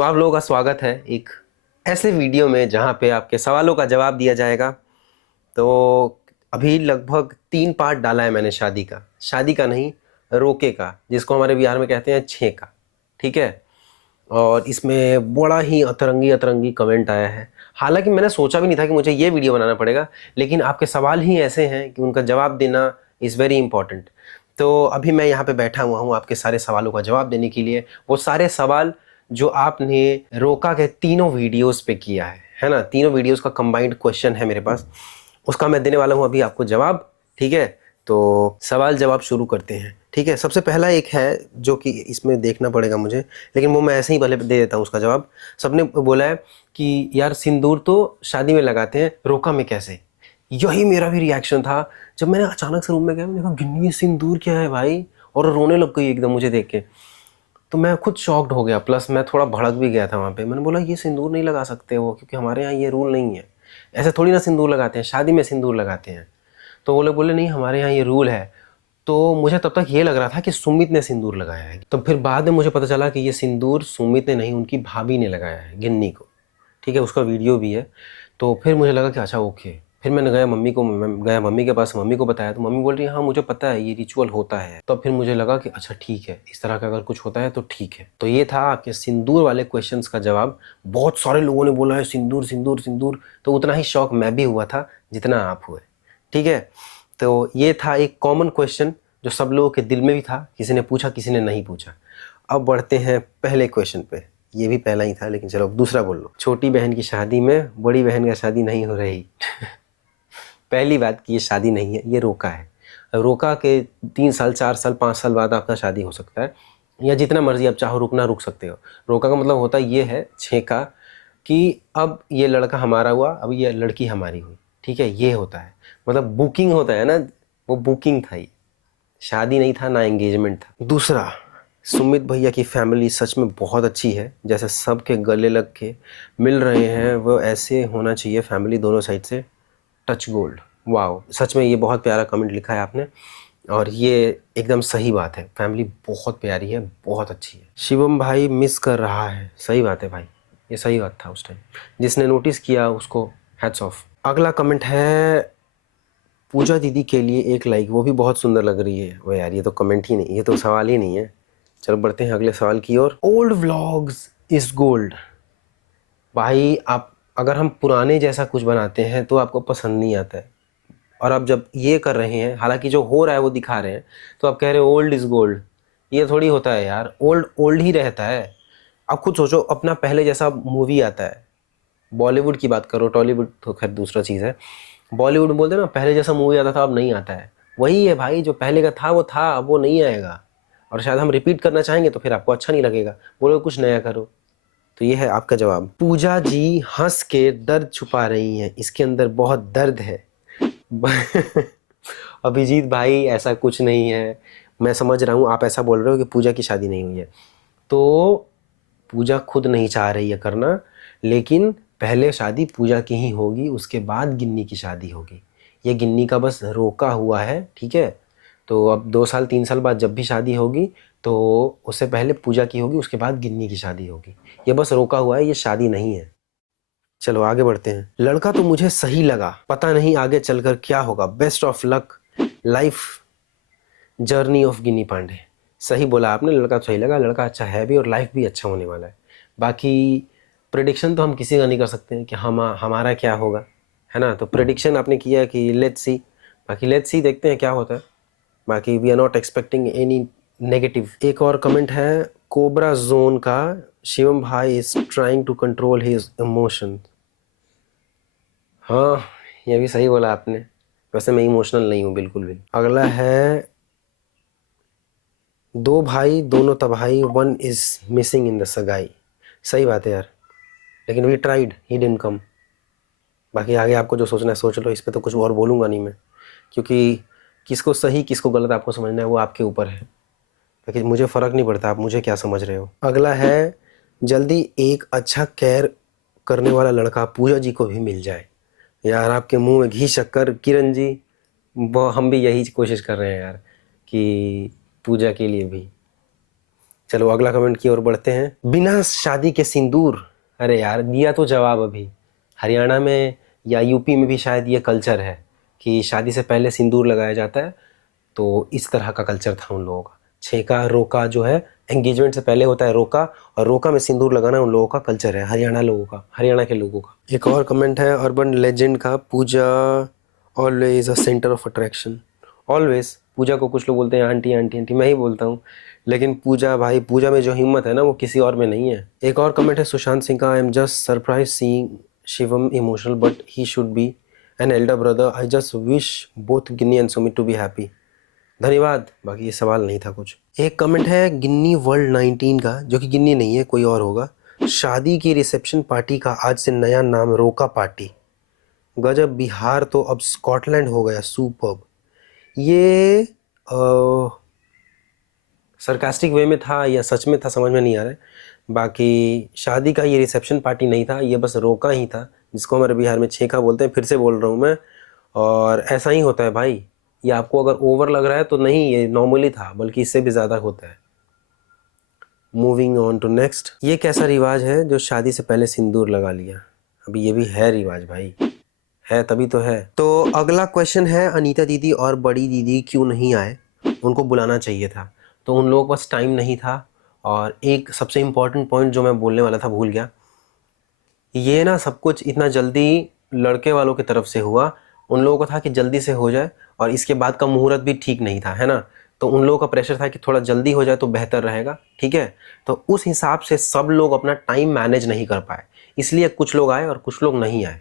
तो आप लोगों का स्वागत है एक ऐसे वीडियो में जहाँ पे आपके सवालों का जवाब दिया जाएगा। तो अभी लगभग 3 पार्ट डाला है मैंने शादी का नहीं, रोके का, जिसको हमारे बिहार में कहते हैं छेका। ठीक है। और इसमें बड़ा ही अतरंगी अतरंगी कमेंट आया है। हालांकि मैंने सोचा भी नहीं था कि मुझे ये वीडियो बनाना पड़ेगा, लेकिन आपके सवाल ही ऐसे हैं कि उनका जवाब देना इज़ वेरी इंपॉर्टेंट। तो अभी मैं यहाँ पे बैठा हुआ हूँ आपके सारे सवालों का जवाब देने के लिए। वो सारे सवाल जो आपने रोका के तीनों वीडियोस पे किया है ना, तीनों वीडियोस का कंबाइंड क्वेश्चन है मेरे पास, उसका मैं देने वाला हूँ अभी आपको जवाब। ठीक है, तो सवाल जवाब शुरू करते हैं। ठीक है, सबसे पहला एक है जो कि इसमें देखना पड़ेगा मुझे, लेकिन वो मैं ऐसे ही पहले दे देता हूँ उसका जवाब। सबने बोला है कि यार सिंदूर तो शादी में लगाते हैं, रोका में कैसे। यही मेरा भी रिएक्शन था जब मैंने अचानक से रूम में गया, मैंने कहा गिन्नी ये सिंदूर क्या है भाई, और रोने लग गई एकदम मुझे देख के। तो मैं खुद शॉक्ड हो गया, प्लस मैं थोड़ा भड़क भी गया था वहाँ पे। मैंने बोला ये सिंदूर नहीं लगा सकते वो, क्योंकि हमारे यहाँ ये रूल नहीं है, ऐसे थोड़ी ना सिंदूर लगाते हैं, शादी में सिंदूर लगाते हैं। तो वो लोग बोले नहीं हमारे यहाँ ये रूल है। तो मुझे तब तक ये लग रहा था कि सुमित ने सिंदूर लगाया है, तो फिर बाद में मुझे पता चला कि ये सिंदूर सुमित ने नहीं, उनकी भाभी ने लगाया है गिन्नी को। ठीक है, उसका वीडियो भी है। तो फिर मुझे लगा कि अच्छा ओके। फिर मैंने गया मम्मी के पास, मम्मी को बताया, तो मम्मी बोल रही है हाँ मुझे पता है ये रिचुअल होता है। तो फिर मुझे लगा कि अच्छा ठीक है, इस तरह का अगर कुछ होता है तो ठीक है। तो ये था आपके सिंदूर वाले क्वेश्चंस का जवाब। बहुत सारे लोगों ने बोला है सिंदूर सिंदूर सिंदूर, तो उतना ही शौक मैं भी हुआ था जितना आप हुए। ठीक है, तो ये था एक कॉमन क्वेश्चन जो सब लोगों के दिल में भी था, किसी ने पूछा किसी ने नहीं पूछा। अब बढ़ते हैं पहले क्वेश्चन पे। ये भी पहला ही था, लेकिन चलो अब दूसरा बोल लो। छोटी बहन की शादी में बड़ी बहन का शादी नहीं हो रही। पहली बात कि ये शादी नहीं है, ये रोका है। रोका के 3 साल 4 साल 5 साल बाद आपका शादी हो सकता है, या जितना मर्जी आप चाहो रुकना रुक सकते हो। रोका का मतलब होता ये है छेका, कि अब ये लड़का हमारा हुआ, अब ये लड़की हमारी हुई। ठीक है, ये होता है, मतलब बुकिंग होता है ना, वो बुकिंग था, ये शादी नहीं था ना एंगेजमेंट था। दूसरा, सुमित भैया की फैमिली सच में बहुत अच्छी है, जैसे सबके गले लग के मिल रहे हैं वो ऐसे होना चाहिए फैमिली दोनों साइड से। टच गोल्ड, वाओ, सच में ये बहुत प्यारा कमेंट लिखा है आपने, और ये एकदम सही बात है, फैमिली बहुत प्यारी है, बहुत अच्छी है। शिवम भाई मिस कर रहा है, सही बात है भाई, ये सही बात था उस टाइम, जिसने नोटिस किया उसको हैट्स ऑफ। अगला कमेंट है पूजा दीदी के लिए 1 लाइक, वो भी बहुत सुंदर लग रही है। वो यार ये तो कमेंट ही नहीं, ये तो सवाल ही नहीं है। चलो बढ़ते हैं अगले सवाल की ओर। Old vlogs is gold. भाई आप, अगर हम पुराने जैसा कुछ बनाते हैं तो आपको पसंद नहीं आता है, और आप जब ये कर रहे हैं, हालांकि जो हो रहा है वो दिखा रहे हैं, तो आप कह रहे हो ओल्ड इज गोल्ड। ये थोड़ी होता है यार, ओल्ड ओल्ड ही रहता है। आप खुद सोचो, अपना पहले जैसा मूवी आता है, बॉलीवुड की बात करो, टॉलीवुड तो खैर दूसरा चीज़ है। बॉलीवुड में बोलते हैं ना पहले जैसा मूवी आता था अब नहीं आता है, वही है भाई, जो पहले का था वो था, अब वो नहीं आएगा। और शायद हम रिपीट करना चाहेंगे तो फिर आपको अच्छा नहीं लगेगा, बोलो कुछ नया करो। तो ये है आपका जवाब। पूजा जी हंस के दर्द छुपा रही हैं, इसके अंदर बहुत दर्द है। अभिजीत भाई ऐसा कुछ नहीं है, मैं समझ रहा हूँ आप ऐसा बोल रहे हो कि पूजा की शादी नहीं हुई है, तो पूजा खुद नहीं चाह रही है करना, लेकिन पहले शादी पूजा की ही होगी, उसके बाद गिन्नी की शादी होगी। ये गिन्नी का बस रोका हुआ है। ठीक है, तो अब 2 साल 3 साल बाद जब भी शादी होगी तो उससे पहले पूजा की होगी, उसके बाद गिन्नी की शादी होगी। ये बस रोका हुआ है, ये शादी नहीं है। चलो आगे बढ़ते हैं। लड़का तो मुझे सही लगा, पता नहीं आगे चलकर क्या होगा, best of luck life journey of Ginni Pandey. सही बोला आपने, लड़का तो सही लगा, लड़का अच्छा है भी और लाइफ भी अच्छा होने वाला है। बाकी प्रेडिक्शन तो हम किसी का नहीं कर सकते हैं कि हमारा क्या होगा, है ना। तो प्रेडिक्शन आपने किया कि लेट्स सी, बाकी लेट्स सी देखते हैं क्या होता है। बाकी we are not expecting any negative. एक और कमेंट है कोबरा जोन का, शिवम भाई is trying to control his emotion. हाँ, ये भी सही बोला आपने, वैसे मैं इमोशनल नहीं हूँ बिल्कुल भी। अगला है 2 भाई दोनों तबाही, 1 इज मिसिंग इन द सगाई। सही बात है यार, लेकिन we tried, he didn't come. बाकी आगे आपको जो सोचना है सोच लो, इस पे तो कुछ और बोलूँगा नहीं मैं, क्योंकि किसको सही किसको गलत आपको समझना है वो आपके ऊपर है। लेकिन मुझे फ़र्क नहीं पड़ता आप मुझे क्या समझ रहे हो। अगला है जल्दी एक अच्छा केयर करने वाला लड़का पूजा जी को भी मिल जाए। यार आपके मुंह में घी शक्कर किरण जी, वो हम भी यही कोशिश कर रहे हैं यार, कि पूजा के लिए भी। चलो अगला कमेंट की ओर बढ़ते हैं। बिना शादी के सिंदूर, अरे यार दिया तो जवाब अभी। हरियाणा में या यूपी में भी शायद ये कल्चर है कि शादी से पहले सिंदूर लगाया जाता है, तो इस तरह का कल्चर था उन लोगों का। छेका रोका जो है एंगेजमेंट से पहले होता है रोका, और रोका में सिंदूर लगाना उन लोगों का कल्चर है, हरियाणा लोगों का, हरियाणा के लोगों का। एक और कमेंट है अर्बन लेजेंड का, Pooja always a centre of attraction. Always Pooja को कुछ लोग बोलते हैं आंटी आंटी आंटी, मैं ही बोलता हूँ, लेकिन पूजा भाई, पूजा में जो हिम्मत है ना वो किसी और में नहीं है। एक और कमेंट है सुशांत सिंह का, I am just surprise seeing Shivam emotional but he should be an elder brother, I just wish both Ginni and Sumit to be happy. धन्यवाद, बाकी ये सवाल नहीं था कुछ। एक कमेंट है गिन्नी वर्ल्ड 19 का, जो कि गिन्नी नहीं है, कोई और होगा। शादी की रिसेप्शन पार्टी का आज से नया नाम रोका पार्टी। गजब, बिहार तो अब स्कॉटलैंड हो गया, सुपर्ब। ये सरकास्टिक वे में था या सच में था समझ में नहीं आ रहा है। बाकी शादी का ये रिसेप्शन पार्टी नहीं था, ये बस रोका ही था, जिसको हमारे बिहार में छेका बोलते हैं। फिर से बोल रहा हूँ मैं, और ऐसा ही होता है भाई। ये आपको अगर ओवर लग रहा है तो नहीं, ये नॉर्मली था, बल्कि इससे भी ज़्यादा होता है। Moving on to next. ये कैसा रिवाज है जो शादी से पहले सिंदूर लगा लिया? अभी ये भी है रिवाज भाई, है तभी तो है। तो अगला क्वेश्चन है, अनीता दीदी और बड़ी दीदी क्यों नहीं आए? उनको बुलाना चाहिए था, तो उन लोगों के पास टाइम नहीं था। और एक सबसे इम्पॉर्टेंट पॉइंट जो मैं बोलने वाला था भूल गया, ये ना सब कुछ इतना जल्दी लड़के वालों की तरफ से हुआ। उन लोगों को था कि जल्दी से हो जाए, और इसके बाद का मुहूर्त भी ठीक नहीं था, है ना। तो उन लोगों का प्रेशर था कि थोड़ा जल्दी हो जाए तो बेहतर रहेगा, ठीक है। तो उस हिसाब से सब लोग अपना टाइम मैनेज नहीं कर पाए, इसलिए कुछ लोग आए और कुछ लोग नहीं आए।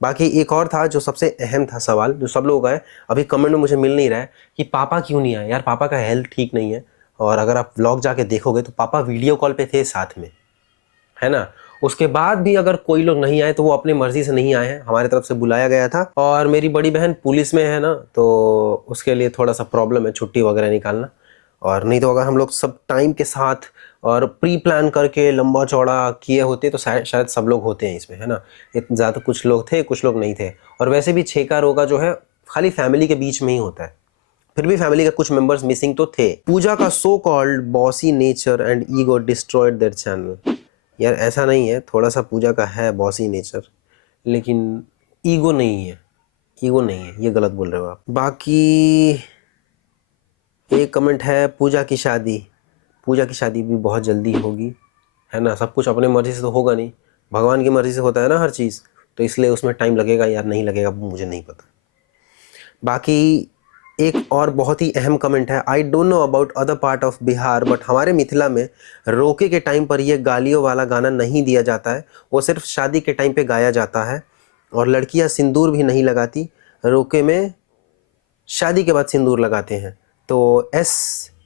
बाकी एक और था जो सबसे अहम था सवाल, जो सब लोग आए, अभी कमेंट में मुझे मिल नहीं रहा है, कि पापा क्यों नहीं आए। यार पापा का हेल्थ ठीक नहीं है, और अगर आप व्लॉग जाके देखोगे तो पापा वीडियो कॉल पे थे साथ में, है ना। उसके बाद भी अगर कोई लोग नहीं आए तो वो अपनी मर्जी से नहीं आए हैं, हमारी तरफ से बुलाया गया था। और मेरी बड़ी बहन पुलिस में है ना, तो उसके लिए थोड़ा सा प्रॉब्लम है छुट्टी वगैरह निकालना। और नहीं तो अगर हम लोग सब टाइम के साथ और प्री प्लान करके लंबा चौड़ा किए होते तो शायद शायद सब लोग होते हैं इसमें, है ना। इतने ज़्यादा कुछ लोग थे, कुछ लोग नहीं थे। और वैसे भी छेका रोका जो है खाली फैमिली के बीच में ही होता है, फिर भी फैमिली का कुछ मेंबर्स मिसिंग तो थे। पूजा का so called bossy nature and ego destroyed there channel. यार ऐसा नहीं है, थोड़ा सा पूजा का है बॉसी नेचर, लेकिन ईगो नहीं है, ईगो नहीं है, ये गलत बोल रहे हो आप। बाकी एक कमेंट है, पूजा की शादी भी बहुत जल्दी होगी, है ना। सब कुछ अपने मर्जी से तो होगा नहीं, भगवान की मर्जी से होता है ना हर चीज़, तो इसलिए उसमें टाइम लगेगा या नहीं लगेगा मुझे नहीं पता। बाकी एक और बहुत ही अहम कमेंट है, I don't know about other part of Bihar but हमारे मिथिला में रोके के टाइम पर ये गालियों वाला गाना नहीं दिया जाता है, वो सिर्फ शादी के टाइम पे गाया जाता है। और लड़कियां सिंदूर भी नहीं लगाती रोके में, शादी के बाद सिंदूर लगाते हैं। तो एस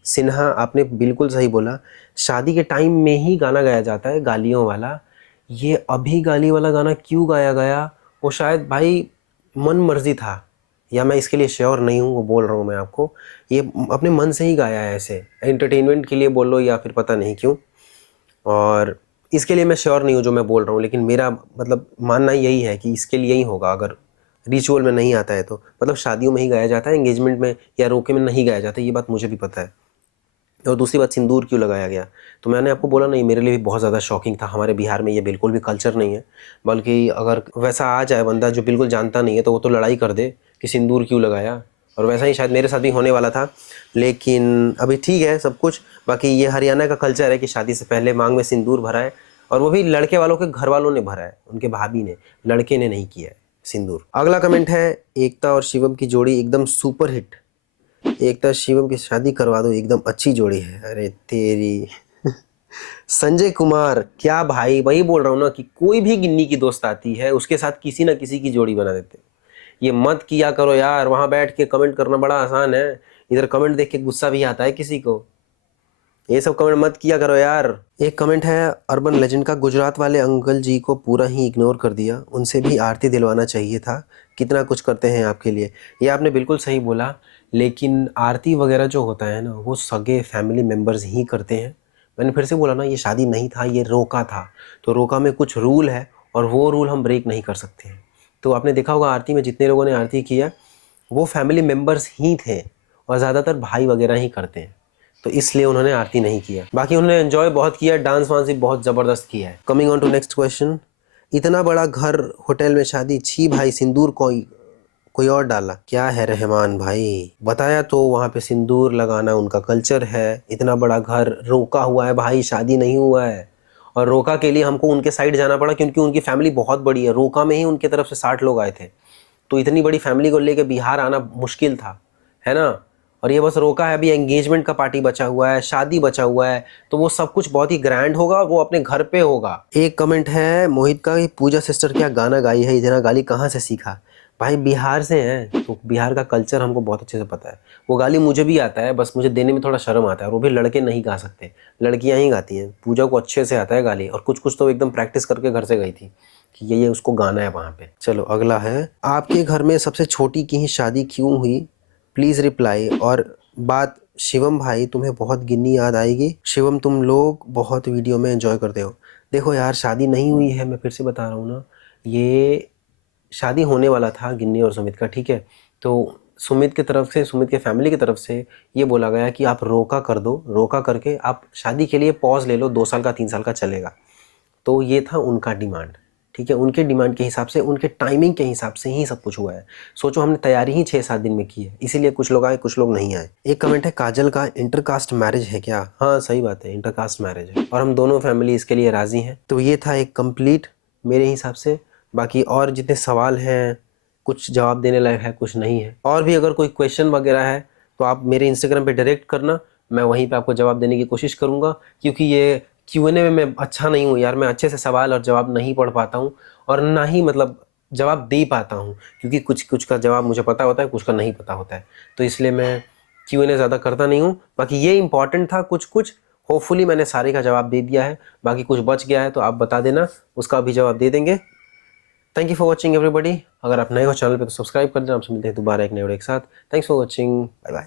सिन्हा आपने बिल्कुल सही बोला, शादी के टाइम में ही गाना गाया जाता है गालियों वाला। ये अभी गाली वाला गाना क्यों गाया गया, वो शायद भाई मन मर्जी था, या मैं इसके लिए श्योर नहीं हूँ, वो बोल रहा हूँ मैं आपको, ये अपने मन से ही गाया है, ऐसे एंटरटेनमेंट के लिए बोलो या फिर पता नहीं क्यों। और इसके लिए मैं श्योर नहीं हूँ जो मैं बोल रहा हूँ, लेकिन मेरा मतलब मानना यही है कि इसके लिए ही होगा। अगर रिचुअल में नहीं आता है तो मतलब शादियों में ही गाया जाता है, एंगेजमेंट में या रोके में नहीं गाया जाता, ये बात मुझे भी पता है। और दूसरी बात, सिंदूर क्यों लगाया गया, तो मैंने आपको बोला नहीं, मेरे लिए भी बहुत ज़्यादा शॉकिंग था। हमारे बिहार में ये बिल्कुल भी कल्चर नहीं है, बल्कि अगर वैसा आ जाए बंदा जो बिल्कुल जानता नहीं है तो वो तो लड़ाई कर दे कि सिंदूर क्यों लगाया। और वैसा ही शायद मेरे साथ भी होने वाला था, लेकिन अभी ठीक है सब कुछ। बाकी ये हरियाणा का कल्चर है कि शादी से पहले मांग में सिंदूर भरा है, और वो भी लड़के वालों के घर वालों ने भरा है, उनके भाभी ने, लड़के ने नहीं किया है सिंदूर। अगला कमेंट है, एकता और शिवम की जोड़ी एकदम सुपर हिट, एकता शिवम की शादी करवा दो, एकदम अच्छी जोड़ी है। अरे तेरी संजय कुमार, क्या भाई, वही बोल रहा हूँ ना कि कोई भी गिन्नी की दोस्त आती है उसके साथ किसी ना किसी की जोड़ी बना देते हैं। ये मत किया करो यार, वहां बैठ के कमेंट करना बड़ा आसान है, इधर कमेंट देख के गुस्सा भी आता है किसी को, ये सब कमेंट मत किया करो यार। एक कमेंट है अर्बन लेजेंड का, गुजरात वाले अंकल जी को पूरा ही इग्नोर कर दिया, उनसे भी आरती दिलवाना चाहिए था, कितना कुछ करते हैं आपके लिए। ये आपने बिल्कुल सही बोला, लेकिन आरती वगैरह जो होता है ना वो सगे फैमिली मेम्बर्स ही करते हैं। मैंने फिर से बोला ना, ये शादी नहीं था, ये रोका था, तो रोका में कुछ रूल है और वो रूल हम ब्रेक नहीं कर सकते हैं। तो आपने देखा होगा आरती में जितने लोगों ने आरती किया वो फैमिली मेम्बर्स ही थे, और ज़्यादातर भाई वगैरह ही करते हैं। तो इसलिए उन्होंने आरती नहीं किया। बाकी उन्होंने एंजॉय बहुत किया, डांस वांस भी बहुत ज़बरदस्त किया है। Coming on to next question, इतना बड़ा घर, होटल में शादी, छी भाई सिंदूर कोई और डाला क्या है रहमान भाई? बताया तो वहाँ पे सिंदूर लगाना उनका कल्चर है। इतना बड़ा घर रोका हुआ है भाई, शादी नहीं हुआ है। और रोका के लिए हमको उनके साइड जाना पड़ा क्योंकि उनकी फैमिली बहुत बड़ी है। रोका में ही उनके तरफ से 60 लोग आए थे, तो इतनी बड़ी फैमिली को लेके बिहार आना मुश्किल था, है ना। और ये बस रोका है, अभी एंगेजमेंट का पार्टी बचा हुआ है, शादी बचा हुआ है, तो वो सब कुछ बहुत ही ग्रैंड होगा, वो अपने घर पे होगा। एक कमेंट है मोहित का कि पूजा सिस्टर क्या गाना गाई है, इतना गाली कहाँ से सीखा? भाई बिहार से हैं तो बिहार का कल्चर हमको बहुत अच्छे से पता है। वो गाली मुझे भी आता है, बस मुझे देने में थोड़ा शर्म आता है, और वो भी लड़के नहीं गा सकते, लड़कियां ही गाती हैं। पूजा को अच्छे से आता है गाली, और कुछ कुछ तो एकदम प्रैक्टिस करके घर से गई थी कि ये उसको गाना है वहाँ पे। चलो अगला है, आपके घर में सबसे छोटी की ही शादी क्यों हुई, प्लीज़ रिप्लाई। और बात शिवम भाई, तुम्हें बहुत गिन्नी याद आएगी। शिवम तुम लोग बहुत वीडियो में एंजॉय करते हो। देखो यार, शादी नहीं हुई है, मैं फिर से बता रहा हूँ ना, ये शादी होने वाला था गिन्नी और सुमित का, ठीक है। तो सुमित की तरफ से, सुमित के फैमिली की तरफ से ये बोला गया कि आप रोका कर दो, रोका करके आप शादी के लिए पॉज ले लो, 2 साल का 3 साल का चलेगा। तो ये था उनका डिमांड, ठीक है। उनके डिमांड के हिसाब से, उनके टाइमिंग के हिसाब से ही सब कुछ हुआ है। सोचो हमने तैयारी ही 6-7 दिन में की है, इसीलिए कुछ लोग आए कुछ लोग नहीं आए। एक कमेंट है, काजल का इंटरकास्ट मैरिज है क्या? हाँ सही बात है, इंटरकास्ट मैरिज है, और हम दोनों फैमिली इसके लिए राज़ी हैं। तो ये था एक कंप्लीट मेरे हिसाब से। बाकी और जितने सवाल हैं, कुछ जवाब देने लायक है, कुछ नहीं है। और भी अगर कोई क्वेश्चन वगैरह है तो आप मेरे इंस्टाग्राम पे डायरेक्ट करना, मैं वहीं पे आपको जवाब देने की कोशिश करूँगा। क्योंकि ये Q&A में मैं अच्छा नहीं हूँ यार, मैं अच्छे से सवाल और जवाब नहीं पढ़ पाता हूँ, और ना ही मतलब जवाब दे पाता हूँ, क्योंकि कुछ कुछ का जवाब मुझे पता होता है, कुछ का नहीं पता होता है। तो इसलिए मैं Q&A ज़्यादा करता नहीं हूँ। बाकी ये इंपॉर्टेंट था कुछ कुछ, होपफुली मैंने सारे का जवाब दे दिया है। बाकी कुछ बच गया है तो आप बता देना, उसका भी जवाब दे देंगे। Thank you for watching everybody. अगर आप नए हो चैनल पे तो सब्सक्राइब कर देना। आपसे मिलते हैं दोबारा एक नए वीडियो के साथ। Thanks for watching, bye bye.